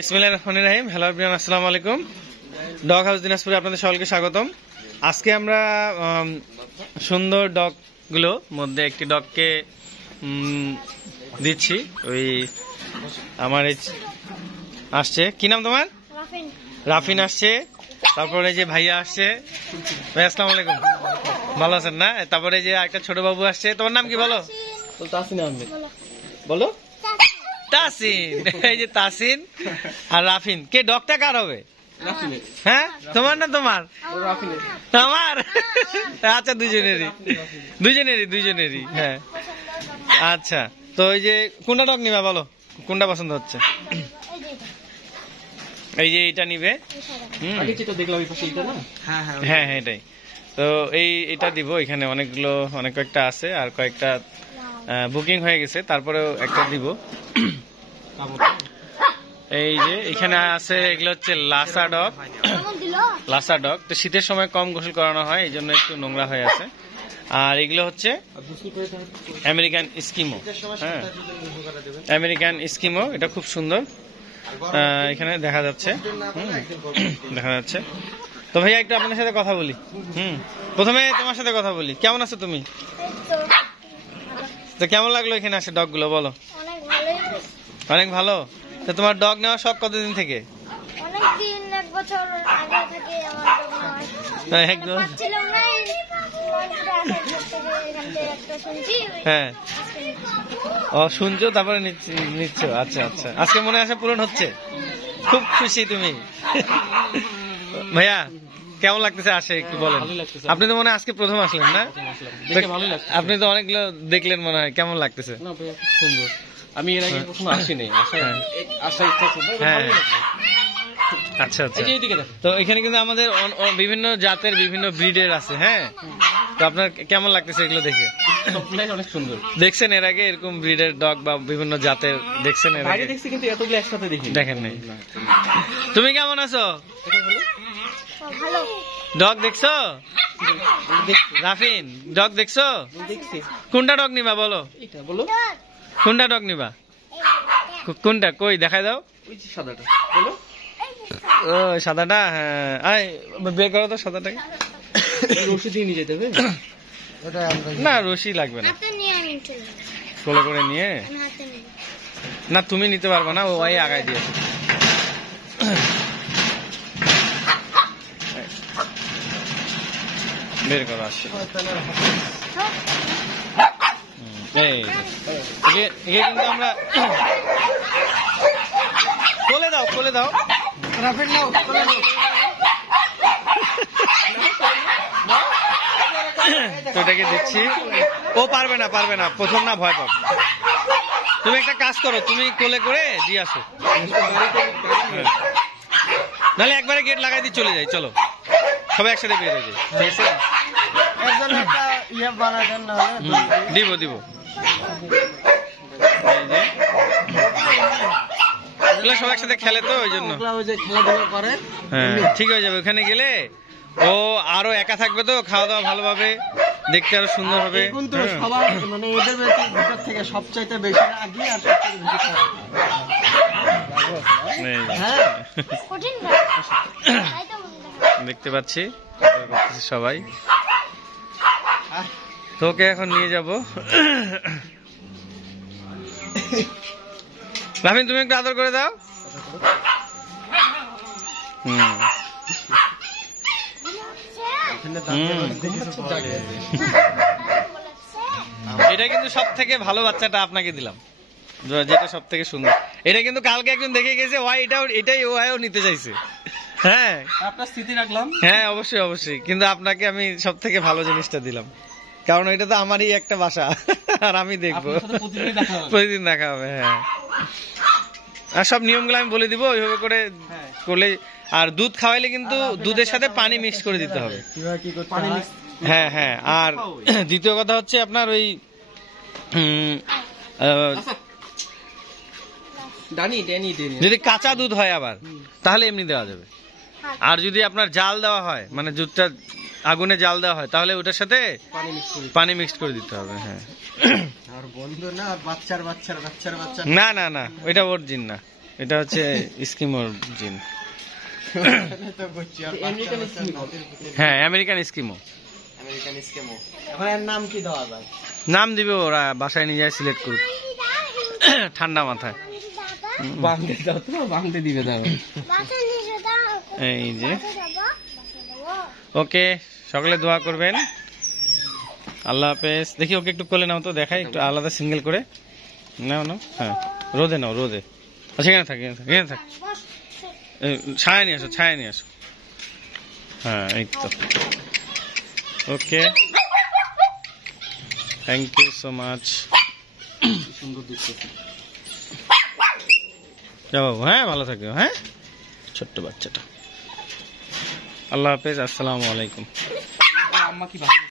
বিসমিল্লাহির রহমানির রহিম। Hello everyone, আসসালামু আলাইকুম। ডগ হাউস দিনাজপুরে আপনাদের সকলকে স্বাগতম। আজকে আমরা সুন্দর ডগগুলো মধ্যে একটি ডগকে দিচ্ছি। ওই আমার আসছে, কি নাম তোমার? রাফিন আসছে। তারপরে যে ভাইয়া আসছে। ভাই আসসালামু আলাইকুম, ভালো আছেন না? তারপরে যে একটা ছোট বাবু আসছে, তোমার নাম কি বলো? তাসিন আহমেদ। বলো তাসিন। এই যে তাসিন আর রাফিন। কে ডগটা কার হবে? হ্যাঁ, তোমার না তোমার? আমার। আচ্ছা, দুজনেরই। হ্যাঁ, আচ্ছা। তো এই যে কোনটা ডগ নিবা বলো, কোনটা পছন্দ হচ্ছে? এই যে এটা নিবে। হ্যাঁ, এটাই তো। এটা দিব। এখানে অনেক কয়েকটা আছে, আর কয়েকটা বুকিং হয়ে গেছে, তারপরেও একটা দিব। এই যে এখানে আছে, এগুলো হচ্ছে লাসা ডগ। তো শীতের সময় কম গোসল করানো হয়, এই জন্য একটু নোংরা হয়ে আছে। আর এগুলো হচ্ছে আমেরিকান স্কিমো। হ্যাঁ, আমেরিকান স্কিমো, এটা খুব সুন্দর। এখানে দেখা যাচ্ছে। তো ভাইয়া একটু আপনার সাথে কথা বলি। প্রথমে তোমার সাথে কথা বলি। কেমন আছো তুমি? তো কেমন লাগলো এখানে আসে ডগ গুলো বলো? অনেক ভালো। তো তোমার ডগ নেওয়ার শখ কতদিন থেকে? হ্যাঁ, ও শুনছো, তারপরে নিচ্ছ। আচ্ছা, আজকে মনে আশা পূরণ হচ্ছে, খুব খুশি তুমি। ভাইয়া কেমন লাগতেছে আসে একটু বলেন। আপনি তো মনে হয় আজকে প্রথম আসলেন না? আপনি তো অনেকগুলো দেখলেন মনে হয়, কেমন লাগতেছে? সুন্দর। আমি এর আগে কখনো আসিনি, আসার ইচ্ছা ছিল। আচ্ছা। তো এখানে কিন্তু আমাদের বিভিন্ন জাতের বিভিন্ন ব্রিডের আছে। হ্যাঁ, তো আপনার কেমন লাগতেছে এগুলো দেখে? অনেক সুন্দর। দেখছেন এর আগে এরকম ব্রিডের ডগ বা বিভিন্ন জাতের? দেখছেন এর আগে? দেখছি, কিন্তু এতগুলো একসাথে দেখেন নাই। তুমি কেমন আছো? ডগ দেখছো? রাফিন, ডগ দেখছো? কোনটা ডগ নিবা বলো? কোনটা ডগ নিবা? কোনটা কই দেখাই দাও। সাদাটা বলো। ও সাদাটা, হ্যাঁ, বের করো তো সাদাটাকে। রশি দিয়ে নিয়ে যেতে হবে না? রশি লাগবে না, কোলে করে নিয়ে। না, তুমি নিতে পারবে না, ও আগায় দিয়েছে। বের করো, আসছে। কিন্তু আমরা কোলে দাও। তো এটাকে দিচ্ছি। ও পারবে না, প্রথম না, ভয় পাবে। তুমি একটা কাজ করো, তুমি কোলে করে দিয়ে আসো, নাহলে একবারে গেট লাগাই দিয়ে চলে যাই। চলো সবাই একসাথে বের হয়ে যাই, ঠিক আছে? দিব। সবাই একসাথে খেলে তো, ওই জন্য খেলাধুলা করে। হ্যাঁ, ঠিক হয়ে যাবে। ওখানে গেলে ও আরো একা থাকবে, তো খাওয়া দাওয়া ভালো পাবে, দেখতে আরো সুন্দর হবে। মানে এদের ভিতর থেকে সবচাইতে বেশি রাগী আর দেখতে পাচ্ছি সবাই। তোকে এখন নিয়ে যাব। রাফিন, তুমি একটু আদর করে দাও। এটা কিন্তু সব থেকে ভালো বাচ্চাটা আপনাকে দিলাম, যেটা সব থেকে সুন্দর। এটা কিন্তু কালকে একজন দেখে গেছে, এটাই ও নিতে চাইছে। হ্যাঁ, আপনার স্থিতি রাখলাম। হ্যাঁ, অবশ্যই, কিন্তু আপনাকে আমি সব থেকে ভালো জিনিসটা দিলাম, কারণ এটা তো আমারই একটা বাসা, আর আমি দেখবো, প্রতিদিন দেখা হবে। হ্যাঁ, আর সব নিয়মগুলো আমি বলে দিব, ওইভাবে করে করলে। আর দুধ খাওয়াইলে কিন্তু দুধের সাথে পানি মিক্স করে দিতে হবে। হ্যাঁ। আর দ্বিতীয় কথা হচ্ছে আপনার ওই যদি কাঁচা দুধ হয় আবার, তাহলে এমনি দেওয়া যাবে। আর যদি আপনার জাল দেওয়া হয়, মানে দুধটা আগুনে জাল দেওয়া হয়, তাহলে ওটার সাথে পানি মিক্স করে দিতে হবে। হ্যাঁ, না, ওইটা ওর জিন না, এটা হচ্ছে স্কিমোর জিন। আমেরিকান স্কিমো। হ্যাঁ, আমেরিকান স্কিমো। আমেরিকান স্কিমো। এখন এর নাম কি দেওয়া যায়? নাম দিবে ওরা, বাসায় নিয়ে যায় সিলেক্ট করুক ঠান্ডা মাথায়। বাংতে দাও তো, বাংতে দিবে দাও। এই যে ওকে, সকলে দোয়া করবেন। আল্লাহ হাফেজ। দেখি ওকে একটু কোলে নাও তো, দেখাই একটু আলাদা সিঙ্গেল করে নাও নাও। হ্যাঁ, রোদে নাও, রোদে। আচ্ছা, এখানে থাক, এখানে থাক। ছায়া নিয়ে আসো, ছায়া নিয়ে আসো। হ্যাঁ, এই তো। ওকে, থ্যাংক ইউ সো মাচ। সুন্দর দেখতে। যা বাবু, হ্যাঁ ভালো থাকিও। হ্যাঁ, ছোট্ট বাচ্চাটা। আল্লাহ হাফেজ, আসসালামু আলাইকুম। আম্মা কি